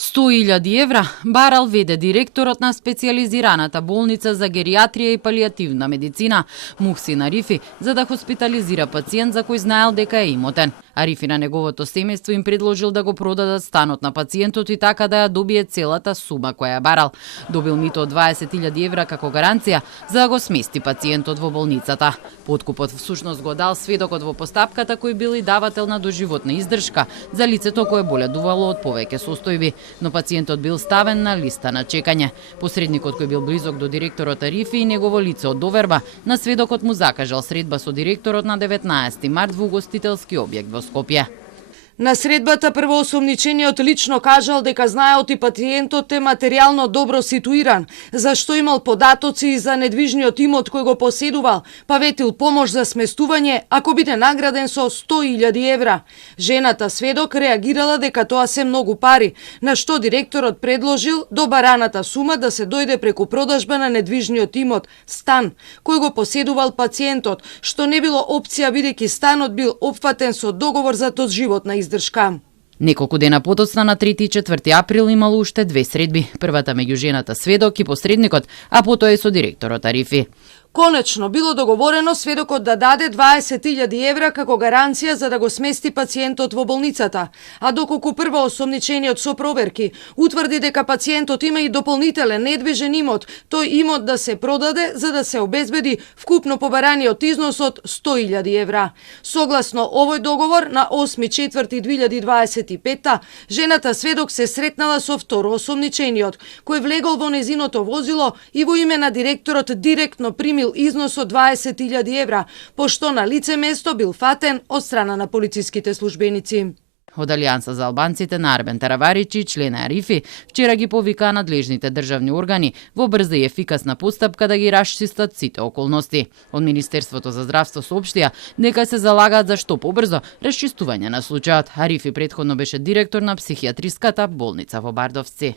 100.000 евра барал веде директорот на специјализираната болница за геријатрија и палијативна медицина Мухсин Арифи за да хоспитализира пациент за кој знаел дека е имотен. Арифи на неговото семејство им предложил да го продадат станот на пациентот и така да ја добие целата сума која ја барал. Добил мито од 20.000 евра како гаранција за да го смести пациентот во болницата. Подкупот всушност го дал сведокот во постапката кој бил и давател на доживотна издршка за лицето кое боледувало од повеќе состојби, но пациентот бил ставен на листа на чекање. Посредникот кој бил близок до директорот Арифи и негово лице од доверба, на сведокот му закажал средба со директорот на 19 март во угостителски објект во Скопје. На средбата првоосомничениот лично кажал дека знаел и пациентот е материјално добро ситуиран, зашто имал податоци за недвижниот имот кој го поседувал, па ветил помош за сместување ако биде награден со 100.000 евра. Жената сведок реагирала дека тоа се многу пари, на што директорот предложил до бараната сума да се дојде преку продажба на недвижниот имот, стан, кој го поседувал пациентот, што не било опција бидејќи станот бил опфатен со договор за доживотна издршка. Неколку дена потоцна на 3 и 4 април имало уште две средби, првата меѓу жената сведок и посредникот, а потоа и со директорот Арифи. Конечно било договорено сведокот да даде 20.000 евра како гаранција за да го смести пациентот во болницата, а доколку првоосомничениот со проверки утврди дека пациентот има и дополнителен недвижен имот, тој имот да се продаде за да се обезбеди вкупно побараниот износ од 100.000 евра. Согласно овој договор на 8.4.2025 жената сведок се сретнала со второосомничениот, кој влегол во незиното возило и во име на директорот директно примил износ од 20.000 евра, пошто на лице место бил фатен од страна на полициските службеници. Од Алијанса за албанците на Арбен Тараваричи, член Арифи, вчера ги повика надлежните државни органи во брза и ефикасна постапка да ги расчистат сите околности. Од Министерството за здравство соопштија дека се залагаат за што побрзо расчистување на случајот. Арифи претходно беше директор на психијатриската болница во Бардовци.